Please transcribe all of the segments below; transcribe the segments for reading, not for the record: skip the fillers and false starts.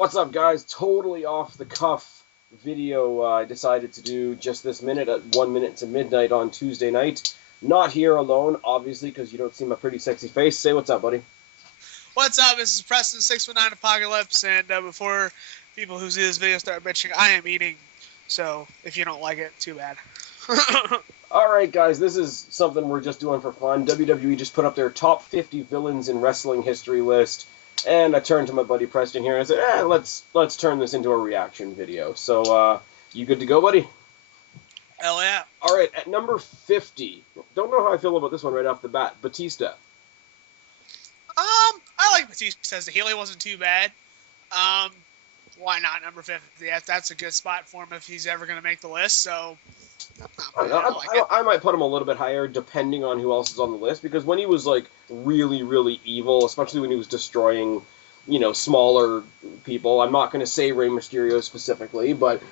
What's up, guys? Totally off the cuff video I decided to do just this minute at 1 minute to midnight on Tuesday night. Not here alone, obviously, because you don't see my pretty sexy face. Say what's up, buddy. What's up? This is Preston, 619apocalypse, and before people who see this video start bitching, I am eating. So if you don't like it, too bad. Alright, guys, this is something we're just doing for fun. WWE just put up their top 50 villains in wrestling history list. And I turned to my buddy Preston here and I said, let's turn this into a reaction video. So, you good to go, buddy? Hell yeah. Alright, at number 50, don't know how I feel about this one right off the bat, Batista. I like Batista as a heel. He wasn't too bad. Why not number 50? That's a good spot for him if he's ever going to make the list, so... I might put him a little bit higher depending on who else is on the list, because when he was like really, really evil, especially when he was destroying, smaller people, I'm not going to say Rey Mysterio specifically, but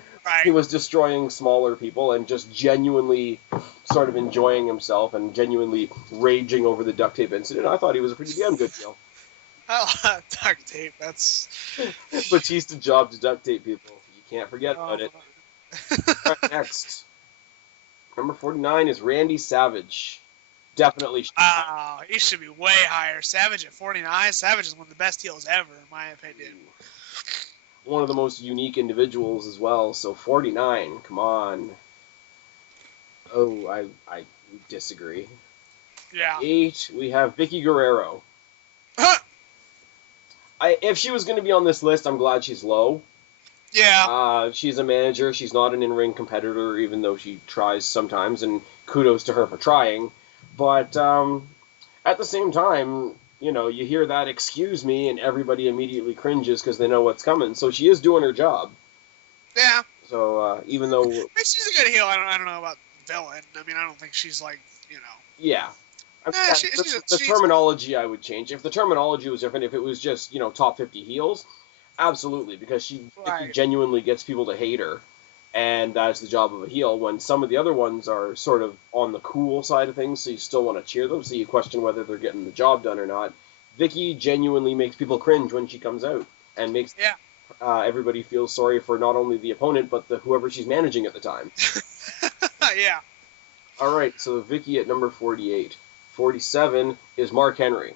he was destroying smaller people and just genuinely sort of enjoying himself and genuinely raging over the duct tape incident. I thought he was a pretty damn good heel. Oh, duct tape, that's... Batista job to duct tape people. You can't forget about it. Right, next. Number 49 is Randy Savage. Definitely. Oh, he should be way higher. Savage at 49. Savage is one of the best heels ever, in my opinion. One of the most unique individuals as well. So 49, come on. Oh, I disagree. Yeah. 8, we have Vicky Guerrero. If she was going to be on this list, I'm glad she's low. Yeah. She's a manager. She's not an in-ring competitor, even though she tries sometimes, and kudos to her for trying. But at the same time, you hear that "excuse me" and everybody immediately cringes because they know what's coming. So she is doing her job. Yeah. So even though... she's a good heel. I don't know about villain. I mean, I don't think she's like, Yeah. The terminology I would change. If the terminology was different, if it was just, top 50 heels... Absolutely, because she genuinely gets people to hate her, and that's the job of a heel, when some of the other ones are sort of on the cool side of things, so you still want to cheer them, so you question whether they're getting the job done or not. Vicky genuinely makes people cringe when she comes out, and makes everybody feel sorry for not only the opponent, but whoever she's managing at the time. Yeah. Alright, so Vicky at number 48. 47 is Mark Henry.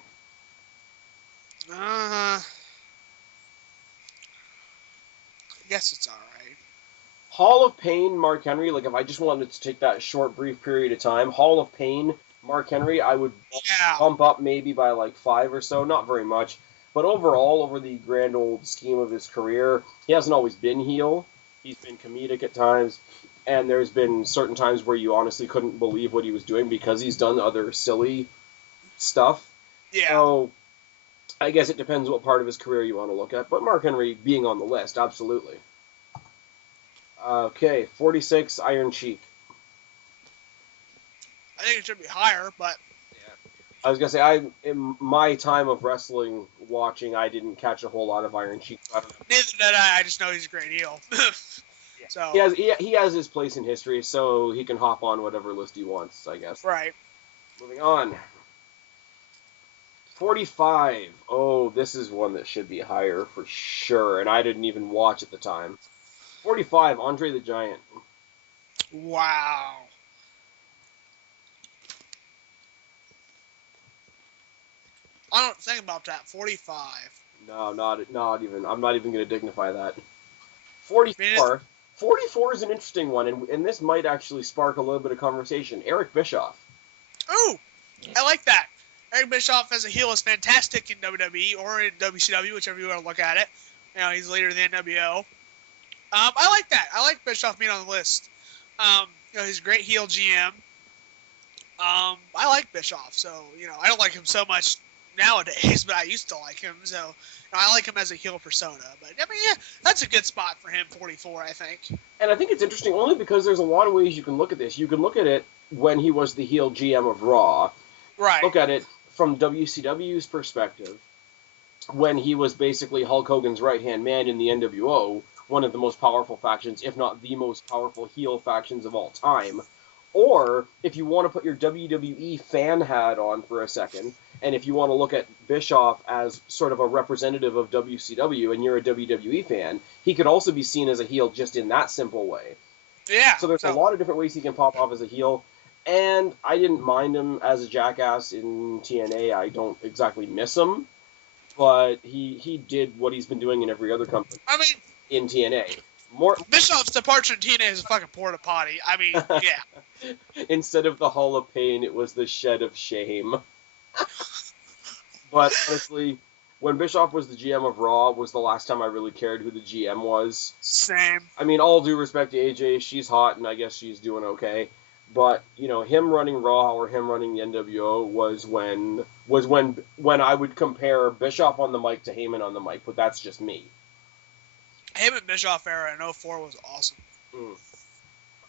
I guess it's alright. Hall of Pain, Mark Henry, like if I just wanted to take that short, brief period of time, Hall of Pain, Mark Henry, I would bump up maybe by like 5 or so, not very much. But overall, over the grand old scheme of his career, he hasn't always been heel. He's been comedic at times, and there's been certain times where you honestly couldn't believe what he was doing because he's done other silly stuff. Yeah. So I guess it depends what part of his career you want to look at, but Mark Henry being on the list, absolutely. Okay, 46, Iron Sheik. I think it should be higher, but... Yeah. I was going to say, in my time of wrestling watching, I didn't catch a whole lot of Iron Sheik. Neither did I just know he's a great heel. So he has his place in history, so he can hop on whatever list he wants, I guess. Right. Moving on. 45. Oh, this is one that should be higher for sure, and I didn't even watch at the time. 45, Andre the Giant. Wow. I don't think about that. 45. No, not even. I'm not even going to dignify that. 44. 44 is an interesting one, and this might actually spark a little bit of conversation. Eric Bischoff. Ooh, I like that. Eric Bischoff as a heel is fantastic in WWE or in WCW, whichever you want to look at it. He's leader of the NWO. I like that. I like Bischoff being on the list. He's a great heel GM. I like Bischoff, so, I don't like him so much nowadays, but I used to like him, so I like him as a heel persona. But, that's a good spot for him, 44, I think. And I think it's interesting only because there's a lot of ways you can look at this. You can look at it when he was the heel GM of Raw. Right. Look at it from WCW's perspective, when he was basically Hulk Hogan's right-hand man in the NWO, one of the most powerful factions, if not the most powerful heel factions of all time. Or, if you want to put your WWE fan hat on for a second, And if you want to look at Bischoff as sort of a representative of WCW and you're a WWE fan, he could also be seen as a heel just in that simple way. Yeah. So there's a lot of different ways he can pop off as a heel. And I didn't mind him as a jackass in TNA. I don't exactly miss him. But he did what he's been doing in every other company. I mean, in TNA. Bischoff's departure in TNA is a fucking porta potty. I mean, yeah. Instead of the Hall of Pain, it was the Shed of Shame. But honestly, when Bischoff was the GM of Raw, was the last time I really cared who the GM was. Same. I mean, all due respect to AJ, she's hot, and I guess she's doing okay. But, you know, him running Raw or him running the NWO was when I would compare Bischoff on the mic to Heyman on the mic, but that's just me. Heyman Bischoff era in 04 was awesome.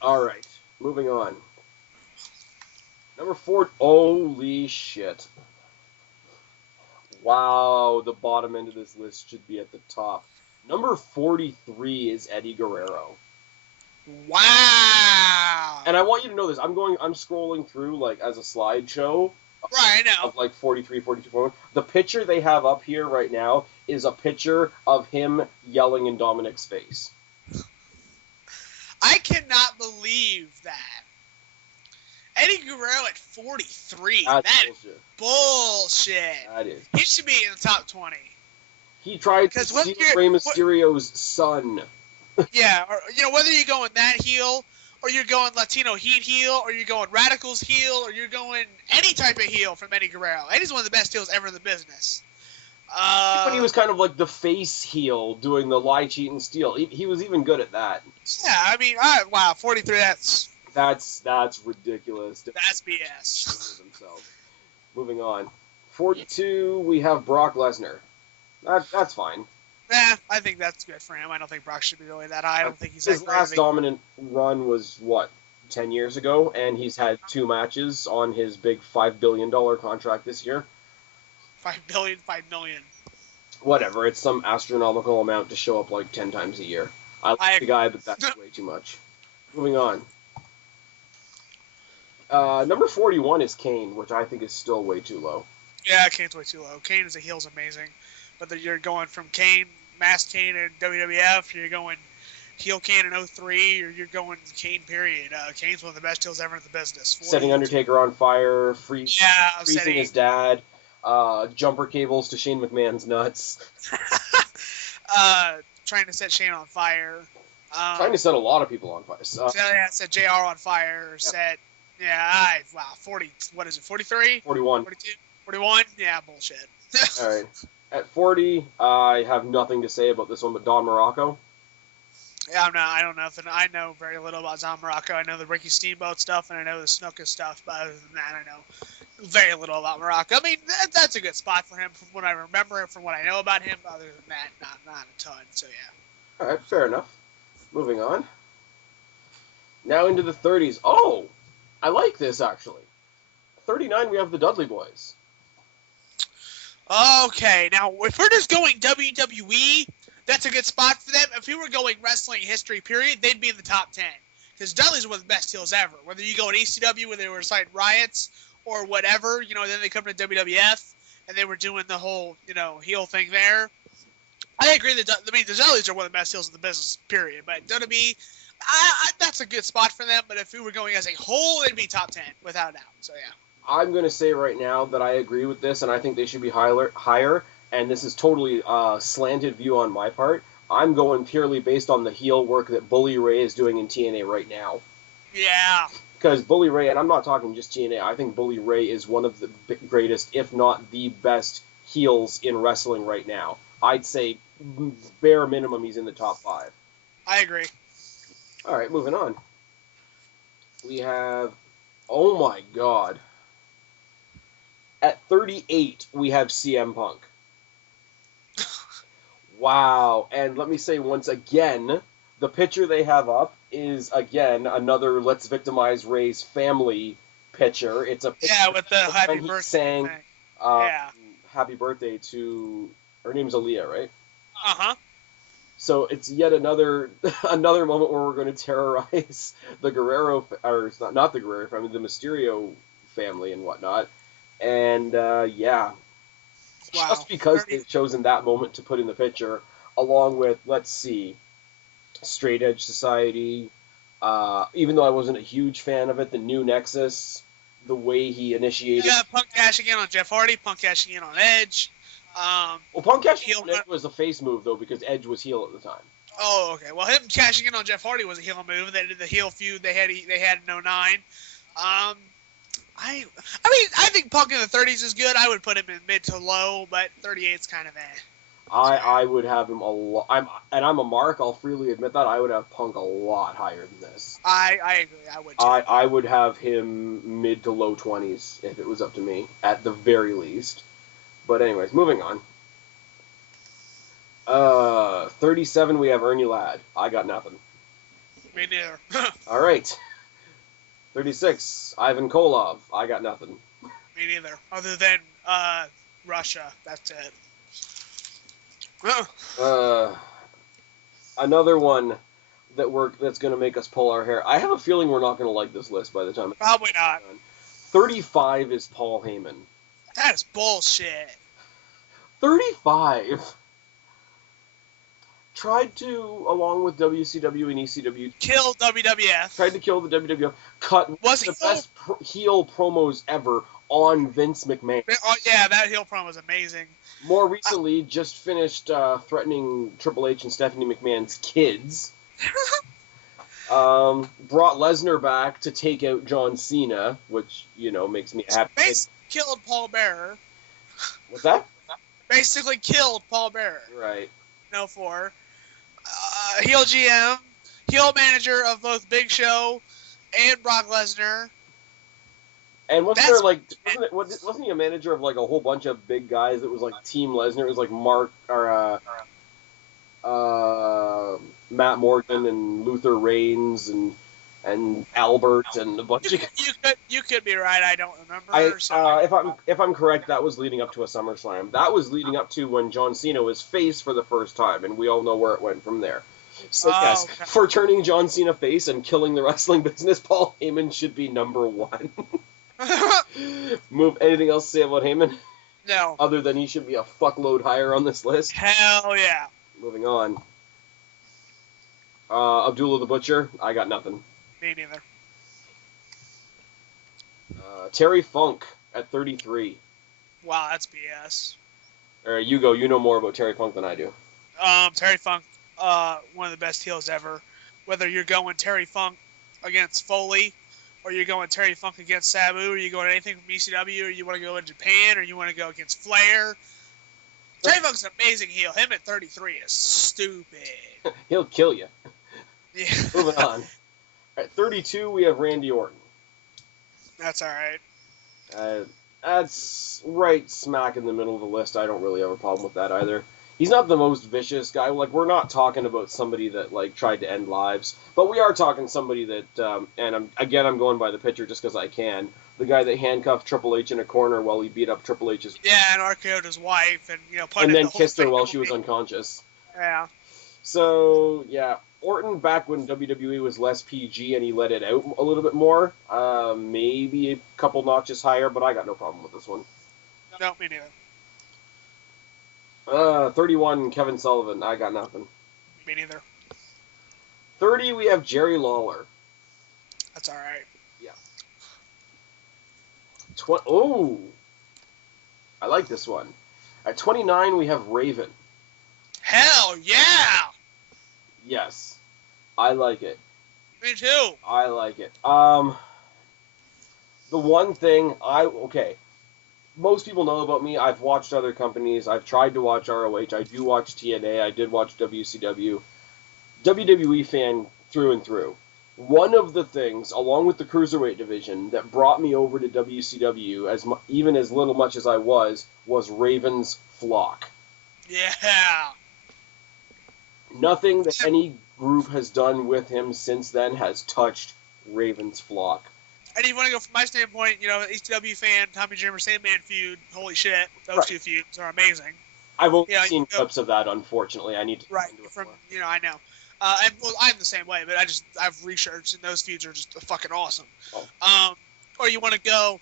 All right, moving on. Number 4, holy shit. Wow, the bottom end of this list should be at the top. Number 43 is Eddie Guerrero. Wow. And I want you to know this. I'm scrolling through, like, as a slideshow. Right, I know. Of, like, 43, 42, 41. The picture they have up here right now is a picture of him yelling in Dominic's face. I cannot believe that. Eddie Guerrero at 43. That is bullshit. That is. He should be in the top 20. He tried to steal Rey Mysterio's son. Yeah, or, you know, whether you're going that heel, or you're going Latino Heat heel, or you're going Radicals heel, or you're going any type of heel from Eddie Guerrero. Eddie's one of the best heels ever in the business. When he was kind of like the face heel doing the lie, cheat, and steal. He was even good at that. Yeah, I mean, wow, 43, That's ridiculous. That's BS. Moving on. 42, we have Brock Lesnar. That's fine. Yeah, I think that's good for him. I don't think Brock should be really that high. I don't think he's that His last dominant run was, 10 years ago, and he's had 2 matches on his big $5 billion contract this year. 5 billion, 5 million. Whatever, it's some astronomical amount to show up like 10 times a year. I like the guy, but that's way too much. Moving on. Number 41 is Kane, which I think is still way too low. Yeah, Kane's way too low. Kane as a heel is amazing. Whether you're going from Kane, Masked Kane in WWF, you're going heel Kane in 03, or you're going Kane, period. Kane's one of the best heels ever in the business. Setting Undertaker on fire, freezing his dad, jumper cables to Shane McMahon's nuts. Trying to set Shane on fire. Trying to set a lot of people on fire. Set JR on fire, yep. 40, what is it, 43? 41. 42? 41? Yeah, bullshit. All right. At 40, I have nothing to say about this one but Don Morocco. Yeah, I don't know nothing. I know very little about Don Morocco. I know the Ricky Steamboat stuff, and I know the Snuka stuff, but other than that, I know very little about Morocco. I mean, that's a good spot for him from what I remember and from what I know about him. Other than that, not a ton, so yeah. All right, fair enough. Moving on. Now into the 30s. Oh, I like this, actually. 39, we have the Dudley Boys. Okay, now, if we're just going WWE, that's a good spot for them. If we were going wrestling history, period, they'd be in the top 10. Because Dudley's one of the best heels ever. Whether you go in ECW, where they were reciting riots, or whatever, then they come to WWF, and they were doing the whole, heel thing there. I agree that, the Dudleys are one of the best heels in the business, period. But WWE, that's a good spot for them. But if we were going as a whole, they'd be top 10, without a doubt. So, yeah. I'm going to say right now that I agree with this, and I think they should be higher, and this is totally a slanted view on my part. I'm going purely based on the heel work that Bully Ray is doing in TNA right now. Yeah. Because Bully Ray, and I'm not talking just TNA, I think Bully Ray is one of the greatest, if not the best, heels in wrestling right now. I'd say, bare minimum, he's in the top 5. I agree. All right, moving on. We have, oh my god. At 38, we have CM Punk. Wow. And let me say once again, the picture they have up is, again, another Let's Victimize Ray's Family picture. It's a picture with the happy birthday sang, thing. Happy birthday to, her name's Aaliyah, right? Uh-huh. So it's yet another moment where we're going to terrorize the Guerrero, or not the Guerrero family, the Mysterio family and whatnot. And, yeah. Wow. Just because they've chosen that moment to put in the picture, along with, let's see, Straight Edge Society, even though I wasn't a huge fan of it, the New Nexus, the way he initiated... Yeah, Punk cashing in on Jeff Hardy, Punk cashing in on Edge. Well, Punk cashing in on Edge was a face move, though, because Edge was heel at the time. Oh, okay. Well, him cashing in on Jeff Hardy was a heel move. They did the heel feud they had in 09. I mean, I think Punk in the 30s is good. I would put him in mid to low, but 38's kind of I would have him a lot. I'm a mark. I'll freely admit that. I would have Punk a lot higher than this. I agree. I would too. I would have him mid to low 20s if it was up to me, at the very least. But anyways, moving on. 37, we have Ernie Ladd. I got nothing. Me neither. All right. 36, Ivan Koloff. I got nothing. Me neither. Other than Russia. That's it. Another one that's going to make us pull our hair. I have a feeling we're not going to like this list by the time it's probably not. 35 is Paul Heyman. That is bullshit. 35 tried to, along with WCW and ECW, kill WWF. Tried to kill the WWF. Cut the best heel promos ever on Vince McMahon. Oh, yeah, that heel promo was amazing. More recently, just finished threatening Triple H and Stephanie McMahon's kids. Brought Lesnar back to take out John Cena, which, makes me happy. Basically killed Paul Bearer. What's that? Basically killed Paul Bearer. Right. No 4. Heel GM, heel manager of both Big Show and Brock Lesnar. And wasn't he a manager of like a whole bunch of big guys that was like Team Lesnar? It was like Matt Morgan and Luther Reigns and Albert and a bunch of. You could be right. I don't remember. If I'm correct, that was leading up to a SummerSlam. That was leading up to when John Cena was face for the first time, and we all know where it went from there. So yes, okay. For turning John Cena face and killing the wrestling business, Paul Heyman should be number 1. Anything else to say about Heyman? No. Other than he should be a fuckload higher on this list. Hell yeah. Moving on. Abdullah the Butcher. I got nothing. Me neither. Terry Funk at 33. Wow, that's BS. All right, you go. You know more about Terry Funk than I do. Terry Funk, one of the best heels ever. Whether you're going Terry Funk against Foley, or you're going Terry Funk against Sabu, or you're going anything from ECW, or you want to go in Japan, or you want to go against Flair. Terry Funk's an amazing heel. Him at 33 is stupid. He'll kill you. Yeah. Moving on. At 32, we have Randy Orton. That's all right. That's right smack in the middle of the list. I don't really have a problem with that either. He's not the most vicious guy. Like, we're not talking about somebody that, like, tried to end lives. But we are talking somebody that, and I'm going by the picture just because I can. The guy that handcuffed Triple H in a corner while he beat up Triple H's... Yeah, and RKO'd his wife, and, and then kissed her while she was unconscious. Yeah. So, yeah. Orton, back when WWE was less PG and he let it out a little bit more, maybe a couple notches higher, but I got no problem with this one. No, me neither. 31, Kevin Sullivan. I got nothing. Me neither. 30, we have Jerry Lawler. That's all right. Yeah. I like this one. At 29, we have Raven. Hell yeah! Yes. I like it. Me too. I like it. The one thing most people know about me. I've watched other companies. I've tried to watch ROH. I do watch TNA. I did watch WCW. WWE fan through and through. One of the things, along with the Cruiserweight division, that brought me over to WCW, even as little much as I was Raven's flock. Yeah. Nothing that any group has done with him since then has touched Raven's flock. And you want to go from my standpoint, ECW fan, Tommy Dreamer, Sandman feud, holy shit, those two feuds are amazing. I've only seen clips of that, unfortunately. I need to listen to it from more. I know. I'm the same way, but I've researched, and those feuds are just fucking awesome. Oh. Or you want to go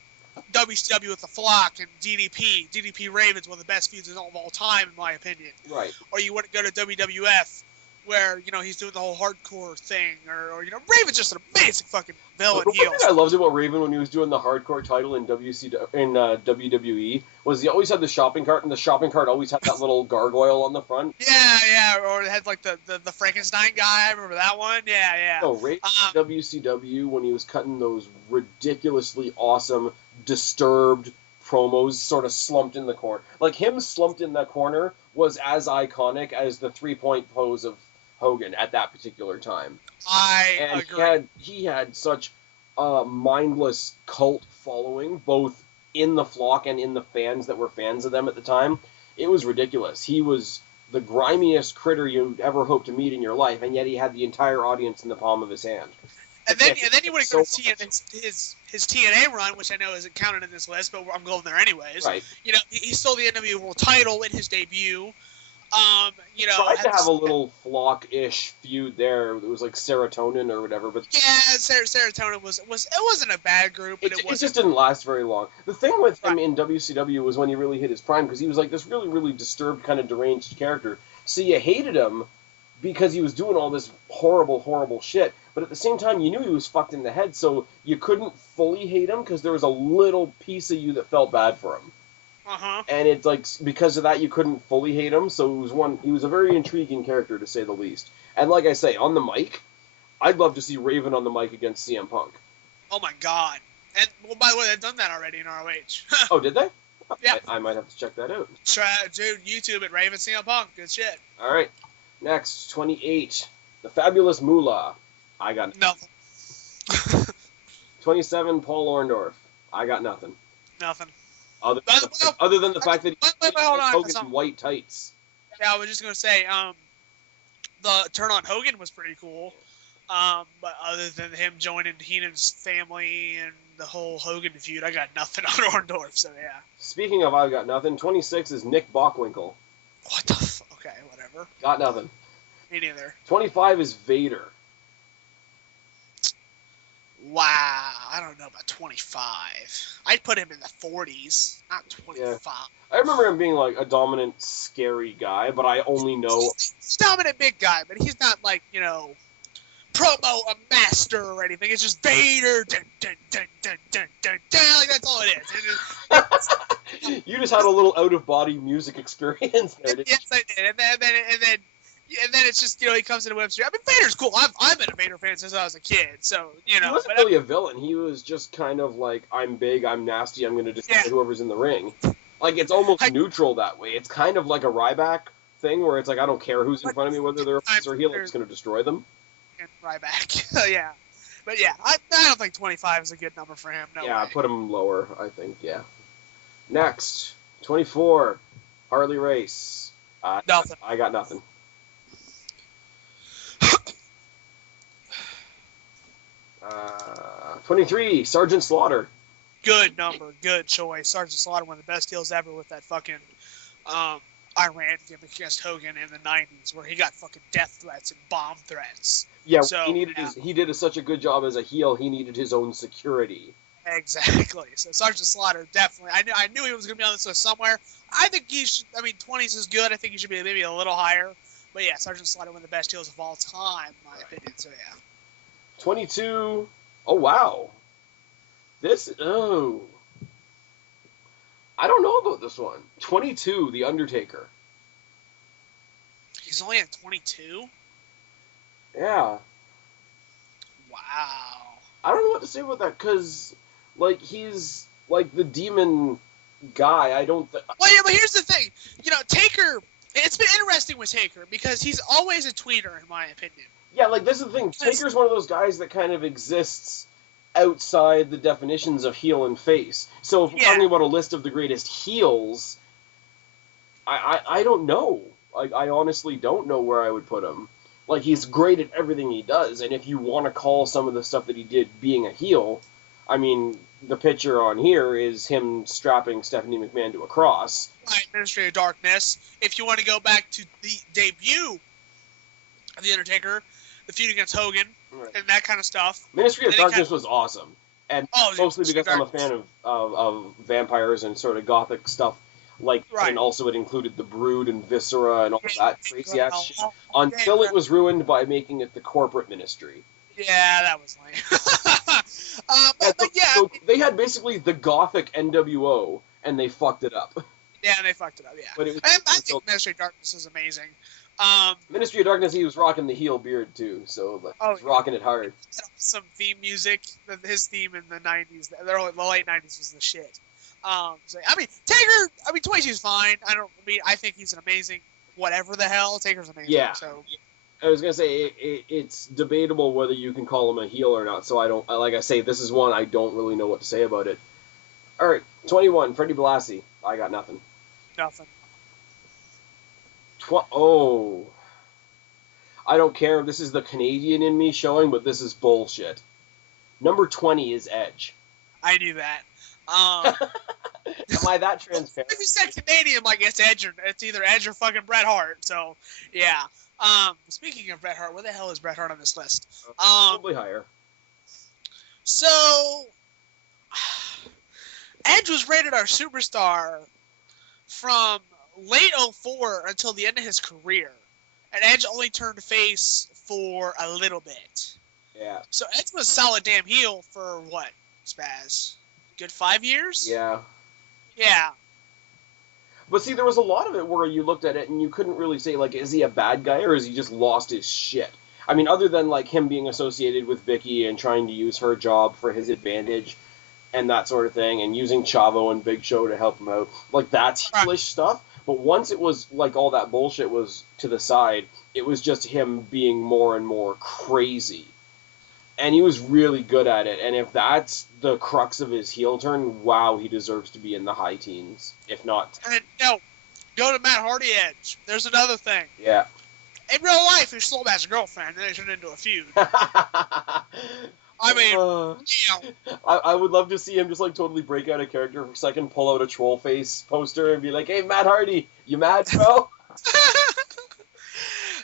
WCW with the Flock and DDP Raven's one of the best feuds of all time, in my opinion. Right. Or you wouldn't go to WWF, where, you know, he's doing the whole hardcore thing, or you know, Raven's just an amazing fucking villain heel. The thing I loved about Raven when he was doing the hardcore title in WWE was he always had the shopping cart, and the shopping cart always had that little gargoyle on the front. Yeah, or it had like the Frankenstein guy. I remember that one. Yeah. No, Raven WCW when he was cutting those ridiculously awesome, disturbed promos, sort of slumped in the corner. Like him slumped in that corner was as iconic as the 3-point pose of Hogan at that particular time. I agree. He had such a mindless cult following, both in the Flock and in the fans that were fans of them at the time. It was ridiculous. He was the grimiest critter you'd ever hope to meet in your life, and yet he had the entire audience in the palm of his hand. And then you would go to his TNA run, which I know isn't counted in this list, but I'm going there anyways. Right. You know, he stole the NWA World Title in his debut. You know, tried to have a little Flock-ish feud there. It was like Serotonin or whatever, but yeah, Serotonin it wasn't a bad group, but it just didn't last very long. The thing with him in WCW was when he really hit his prime, because he was like this really, really disturbed kind of deranged character. So you hated him because he was doing all this horrible, horrible shit. But at the same time, you knew he was fucked in the head, so you couldn't fully hate him because there was a little piece of you that felt bad for him. Uh-huh. And it's like, because of that, you couldn't fully hate him, so he was a very intriguing character, to say the least. And like I say, on the mic, I'd love to see Raven on the mic against CM Punk. Oh my god. And, well, by the way, they've done that already in ROH. Oh, did they? Yeah. I might have to check that out. Dude, YouTube it, Raven CM Punk. Good shit. Alright. Next, 28. The Fabulous Moolah. I got nothing. 27, Paul Orndorff. I got nothing. Nothing. Other than the fact that he Hogan's white tights. Yeah, I was just going to say, the turn on Hogan was pretty cool. But other than him joining Heenan's family and the whole Hogan feud, I got nothing on Orndorff, so yeah. Speaking of I got nothing, 26 is Nick Bockwinkel. What the f... Okay, whatever. Got nothing. Me neither. 25 is Vader. Wow, I don't know about 25. I'd put him in the 40s, not 25. Yeah. I remember him being like a dominant, scary guy, but I only know... He's a dominant big guy, but he's not like, you know, promo a master or anything. It's just Vader, dun, dun, dun, dun, dun, dun, dun, like that's all it is. You just had a little out-of-body music experience there, didn't you? Yes, I did. And then it's just, you know, he comes into Webster. I mean, Vader's cool. I've been a Vader fan since I was a kid, so, you know. He wasn't really a villain. He was just kind of like, I'm big, I'm nasty, I'm going to destroy whoever's in the ring. Like, it's almost neutral that way. It's kind of like a Ryback thing where it's like, I don't care who's in front of me, whether they're a face or a heel, I'm just going to destroy them. And Ryback. Yeah. But yeah, I don't think 25 is a good number for him. No way. Put him lower, I think, yeah. Next, 24, Harley Race. Nothing. I got nothing. 23, Sergeant Slaughter. Good number, good choice. Sergeant Slaughter, one of the best heels ever with that fucking Iran gimmick against Hogan in the 90s, where he got fucking death threats and bomb threats. Yeah, so, he did such a good job as a heel, he needed his own security. Exactly. So Sergeant Slaughter, definitely. I knew he was going to be on this list somewhere. I think he should, 20s is good. I think he should be maybe a little higher. But yeah, Sergeant Slaughter, one of the best heels of all time, in my opinion. So yeah. 22. Oh, wow. I don't know about this one. 22, The Undertaker. He's only at 22? Yeah. Wow. I don't know what to say about that, because, like, he's, like, the demon guy. I don't think... Well, yeah, but here's the thing. You know, Taker... It's been interesting with Taker, because he's always a tweeter, in my opinion. Yeah, like, this is the thing. Taker's one of those guys that kind of exists outside the definitions of heel and face. So if we're talking about a list of the greatest heels, I don't know. Like, I honestly don't know where I would put him. Like, he's great at everything he does, and if you want to call some of the stuff that he did being a heel, I mean, the picture on here is him strapping Stephanie McMahon to a cross. Right, Ministry of Darkness. If you want to go back to the debut of The Undertaker, the feud against Hogan, and that kind of stuff. Ministry of Darkness was awesome. And mostly because I'm a fan of vampires and sort of gothic stuff. Like, and also it included the Brood and Viscera and all that crazy ass shit. Until it was ruined by making it the corporate ministry. Yeah, that was lame. So they had basically the gothic NWO, and they fucked it up. Yeah, and they fucked it up, yeah. But I think Ministry of Darkness is amazing. Ministry of Darkness, he was rocking the heel beard, too, so he was rocking it hard. Some theme music, his theme in the 90s, the late 90s was the shit. Taker, 22's fine. I think he's an amazing whatever the hell. Taker's amazing. Yeah. So. I was going to say, it's debatable whether you can call him a heel or not, so like I say, this is one I don't really know what to say about it. All right, 21, Freddie Blassie. I got nothing. Nothing. I don't care if this is the Canadian in me showing, but this is bullshit. Number 20 is Edge. I knew that. Am I that transparent? If you said Canadian, like it's either Edge or fucking Bret Hart. So yeah. Speaking of Bret Hart, where the hell is Bret Hart on this list? Probably higher. So Edge was rated our superstar from late 2004 until the end of his career. And Edge only turned face for a little bit. Yeah. So Edge was a solid damn heel for what, Spaz? Good 5 years? Yeah. Yeah. But see, there was a lot of it where you looked at it and you couldn't really say, like, is he a bad guy or has he just lost his shit? I mean, other than, like, him being associated with Vicky and trying to use her job for his advantage and that sort of thing, and using Chavo and Big Show to help him out. Like, that's heelish stuff. But once it was, like, all that bullshit was to the side, it was just him being more and more crazy. And he was really good at it. And if that's the crux of his heel turn, wow, he deserves to be in the high teens, if not. And no, go to Matt Hardy Edge. There's another thing. Yeah. In real life, he stole Matt's girlfriend, and then they turned into a feud. I mean, I would love to see him just, like, totally break out of character for a second, pull out a troll face poster, and be like, hey, Matt Hardy, you mad, bro?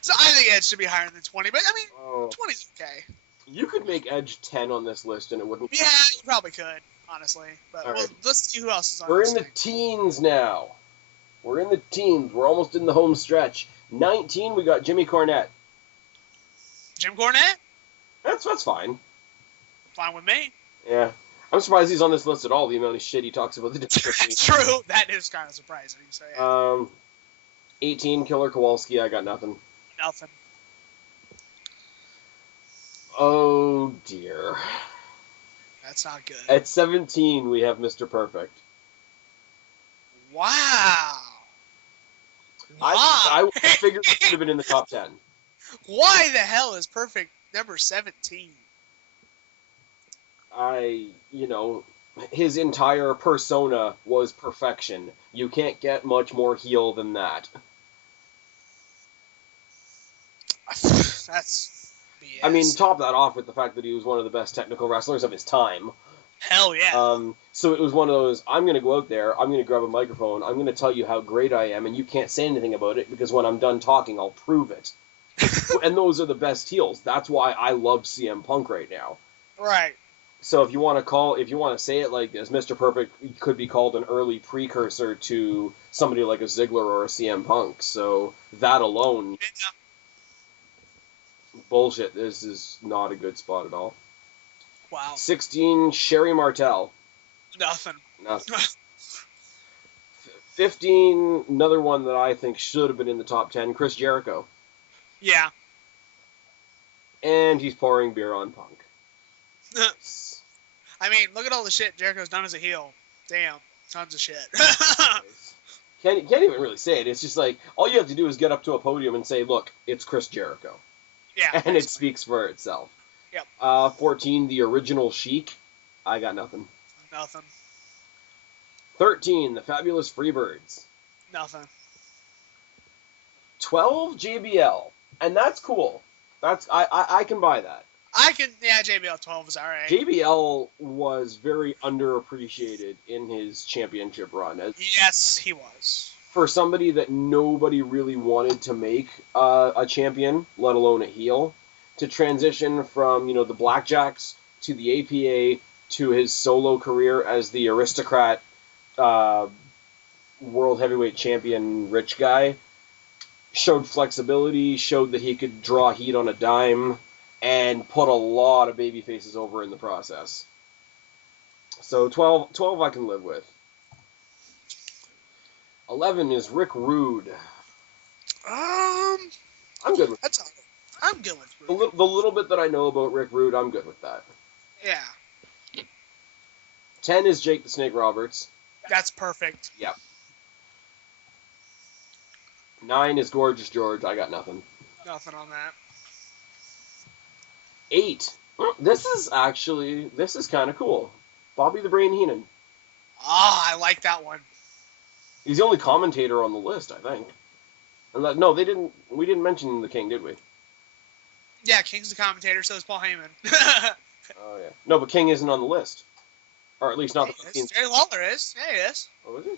So I think Edge should be higher than 20, but, I mean, 20's okay. You could make Edge 10 on this list, and it wouldn't... Yeah, you probably could, honestly. But let's see who else is on We're this in the teens now. We're in the teens. We're almost in the home stretch. 19, we got Jimmy Cornette. Jim Cornette? That's fine. Fine with me. Yeah. I'm surprised he's on this list at all, the amount of shit he talks about the WWE. True. That is kind of surprising. So, yeah. 18, Killer Kowalski. I got nothing. Nothing. Oh, dear. That's not good. At 17, we have Mr. Perfect. Wow. I figured it should have been in the top 10. Why the hell is Perfect number 17? His entire persona was perfection. You can't get much more heel than that. That's BS. I mean, top that off with the fact that he was one of the best technical wrestlers of his time. Hell yeah. So it was one of those, I'm going to go out there, I'm going to grab a microphone, I'm going to tell you how great I am, and you can't say anything about it, because when I'm done talking, I'll prove it. And those are the best heels. That's why I love CM Punk right now. Right. So if you want to say it like this, Mr. Perfect could be called an early precursor to somebody like a Ziggler or a CM Punk. So that alone, bullshit. This is not a good spot at all. Wow. 16, Sherry Martel. Nothing. 15, another one that I think should have been in the top 10, Chris Jericho. Yeah. And he's pouring beer on Punk. I mean, look at all the shit Jericho's done as a heel. Damn, tons of shit. Can't even really say it. It's just like, all you have to do is get up to a podium and say, look, it's Chris Jericho. Yeah. And it speaks for itself. Yep. 14, the original Sheik. I got nothing. Nothing. 13, the Fabulous Freebirds. Nothing. 12, JBL. And that's cool. I can buy that. JBL 12 is alright. JBL was very underappreciated in his championship run. Yes, he was. For somebody that nobody really wanted to make a champion, let alone a heel, to transition from, the Blackjacks to the APA to his solo career as the aristocrat world heavyweight champion rich guy. Showed flexibility, showed that he could draw heat on a dime, and put a lot of baby faces over in the process. So 12 I can live with. 11 is Rick Rude. I'm good with that. I'm good with Rude. The little bit that I know about Rick Rude, I'm good with that. Yeah. 10 is Jake the Snake Roberts. That's perfect. Yep. 9 is Gorgeous George. I got nothing. Nothing on that. 8. This is kind of cool. Bobby the Brain Heenan. I like that one. He's the only commentator on the list, I think. No, we didn't mention the King, did we? Yeah, King's the commentator, so is Paul Heyman. Oh, yeah. No, but King isn't on the list. Or at least not the 15th. Jerry Lawler is. Yeah, he is. Oh, is he?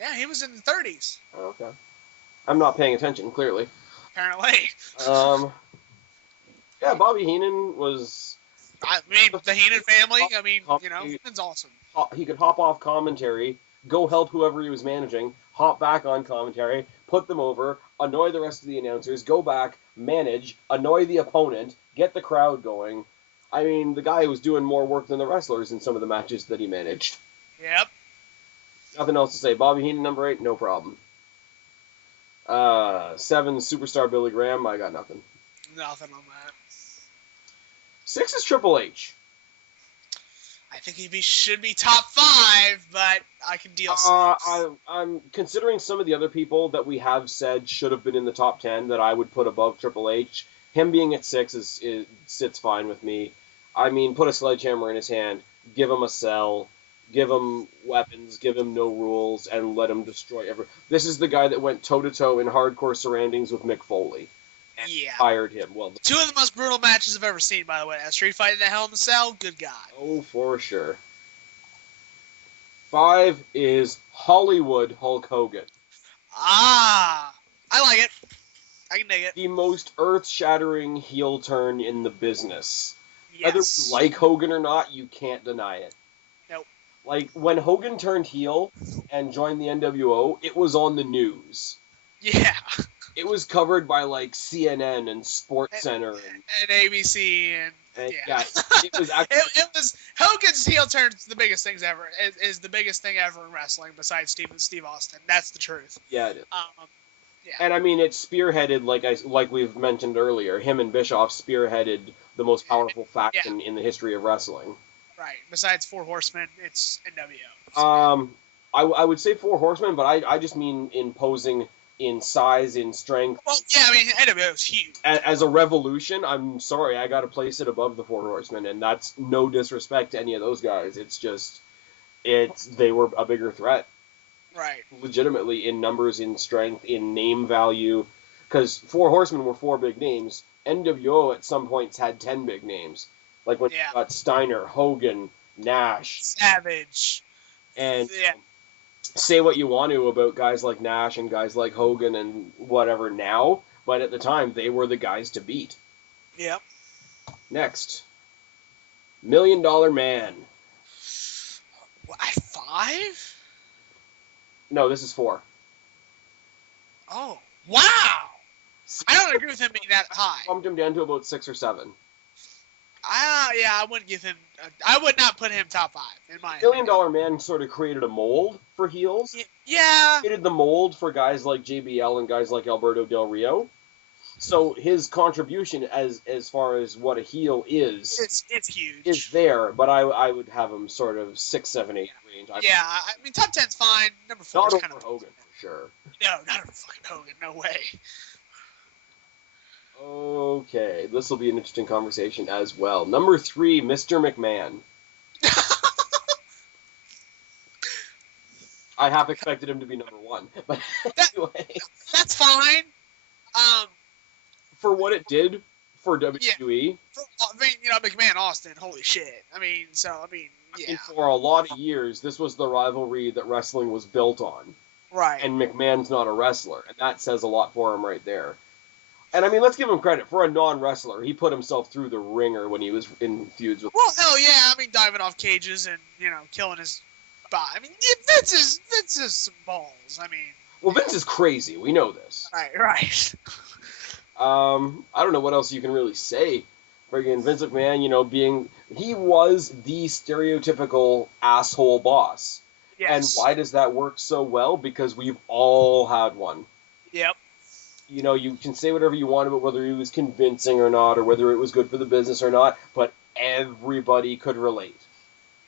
Yeah, he was in the 30s. Oh, okay. I'm not paying attention, clearly. Apparently. Yeah, Bobby Heenan was... I mean, the Heenan family, Heenan's awesome. He could hop off commentary, go help whoever he was managing, hop back on commentary, put them over, annoy the rest of the announcers, go back, manage, annoy the opponent, get the crowd going. I mean, the guy was doing more work than the wrestlers in some of the matches that he managed. Yep. Nothing else to say. Bobby Heenan, number 8, no problem. 7, Superstar Billy Graham, I got nothing. Nothing on that. 6 is Triple H. I think he should be top 5, but I can deal 6. I'm considering some of the other people that we have said should have been in the top 10 that I would put above Triple H. Him being at 6 sits fine with me. I mean, put a sledgehammer in his hand, give him a cell, give him weapons, give him no rules, and let him destroy everything. This is the guy that went toe-to-toe in hardcore surroundings with Mick Foley. And fired him. Well, 2 of the most brutal matches I've ever seen, by the way. A street fight in the Hell in the Cell, good God. Oh, for sure. 5 is Hollywood Hulk Hogan. I like it. I can dig it. The most earth-shattering heel turn in the business. Yes. Whether you like Hogan or not, you can't deny it. Nope. Like, when Hogan turned heel and joined the NWO, it was on the news. Yeah. It was covered by, like, CNN and SportsCenter. And ABC and yeah. It was actually... it was Hogan's heel turn's the biggest things ever. Is the biggest thing ever in wrestling besides Steve Austin. That's the truth. Yeah, it is. Yeah. And I mean, it spearheaded, like we've mentioned earlier, him and Bischoff spearheaded the most powerful faction in the history of wrestling. Right. Besides Four Horsemen, it's NWO. So. I would say Four Horsemen, but I just mean imposing in size, in strength. Well, yeah, I mean, NWO is huge. As a revolution, I'm sorry, I got to place it above the Four Horsemen, and that's no disrespect to any of those guys. It's just, they were a bigger threat. Right. Legitimately, in numbers, in strength, in name value. Because Four Horsemen were 4 big names. NWO at some points had 10 big names. Like when you got Steiner, Hogan, Nash. Savage. And say what you want to about guys like Nash and guys like Hogan and whatever now, but at the time, they were the guys to beat. Yep. Next. $1 Million Man. What, 5? No, this is 4. Oh, wow! I don't agree with him being that high. Bumped him down to about 6 or 7. I wouldn't give him... I would not put him top 5, in my opinion. $1 Million Man sort of created a mold for heels. Yeah. Created the mold for guys like JBL and guys like Alberto Del Rio. So his contribution as far as what a heel is... It's huge. Is there, but I would have him sort of 6, 7, 8 range. I mean, top 10's fine. Number 4 is kind of... Not over Hogan, for sure. No, not over fucking Hogan. No way. Okay, this will be an interesting conversation as well. Number 3, Mr. McMahon. I half expected him to be number 1, but anyway. That's fine. For what it did for WWE. McMahon Austin, holy shit. And for a lot of years, this was the rivalry that wrestling was built on. Right. And McMahon's not a wrestler, and that says a lot for him right there. And I mean, let's give him credit. For a non-wrestler, he put himself through the ringer when he was in feuds with... Well, hell yeah. I mean, diving off cages and, killing his body. I mean, Vince is some balls. I mean... Well, Vince is crazy. We know this. Right. I don't know what else you can really say. Friggin' Vince McMahon, he was the stereotypical asshole boss. Yes. And why does that work so well? Because we've all had one. Yep. You can say whatever you want about whether he was convincing or not, or whether it was good for the business or not, but everybody could relate.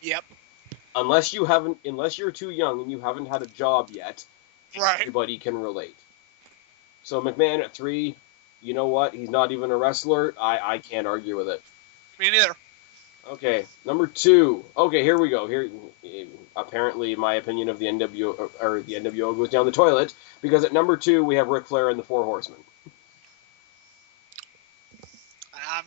Yep. Unless you're too young and you haven't had a job yet, right. Everybody can relate. So McMahon at 3, you know what? He's not even a wrestler. I can't argue with it. Me neither. Okay, number 2. Okay, here we go. Here, apparently, my opinion of the NWO goes down the toilet, because at number 2 we have Ric Flair and the Four Horsemen.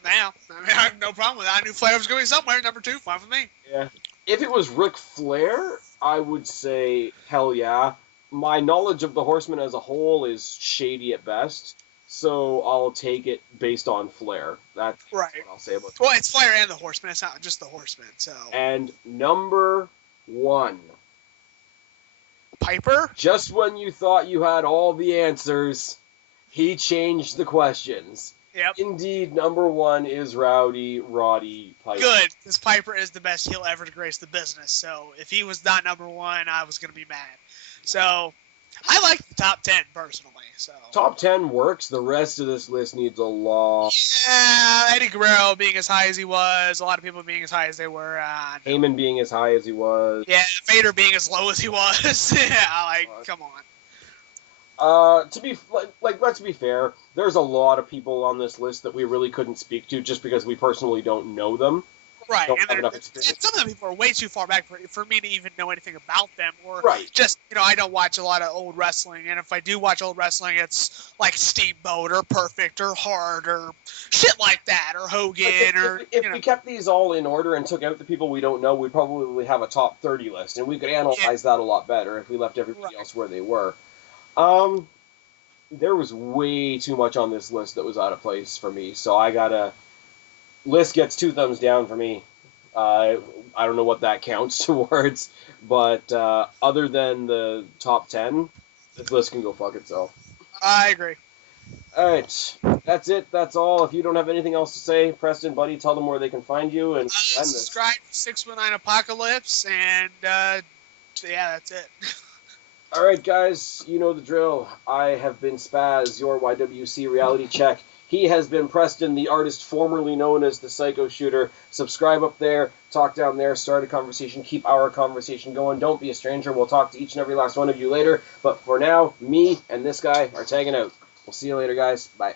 Now, I have no problem with that. I knew Flair was going somewhere. Number 2, fine with me. Yeah. If it was Ric Flair, I would say hell yeah. My knowledge of the Horsemen as a whole is shady at best, so I'll take it based on Flair. That's right. What I'll say about that. Well, it's Flair and the Horsemen. It's not just the Horsemen. So. And number 1. Piper? Just when you thought you had all the answers, he changed the questions. Yep. Indeed, number 1 is Roddy Piper. Good, because Piper is the best heel ever to grace the business. So if he was not number 1, I was going to be mad. So I like the top 10 personally. So top 10 works. The rest of this list needs a lot. Yeah, Eddie Guerrero being as high as he was, a lot of people being as high as they were. Heyman being as high as he was. Yeah, Vader being as low as he was. Yeah, come on. Let's be fair. There's a lot of people on this list that we really couldn't speak to just because we personally don't know them. Right, and some of the people are way too far back for me to even know anything about them, or right. Just, I don't watch a lot of old wrestling, and if I do watch old wrestling, it's like Steamboat, or Perfect, or Hard, or shit like that, or Hogan, if we kept these all in order and took out the people we don't know, we'd probably have a top 30 list, and we could analyze that a lot better if we left everybody else where they were. There was way too much on this list that was out of place for me, so list gets 2 thumbs down for me. I don't know what that counts towards, but other than the top 10, this list can go fuck itself. I agree. All right, that's it. That's all. If you don't have anything else to say, Preston, buddy, tell them where they can find you and subscribe to 619apocalypse, and yeah, that's it. All right, guys, you know the drill. I have been Spaz, your YWC reality check. He has been Preston, the artist formerly known as the Psycho Shooter. Subscribe up there, talk down there, start a conversation, keep our conversation going. Don't be a stranger. We'll talk to each and every last one of you later. But for now, me and this guy are tagging out. We'll see you later, guys. Bye.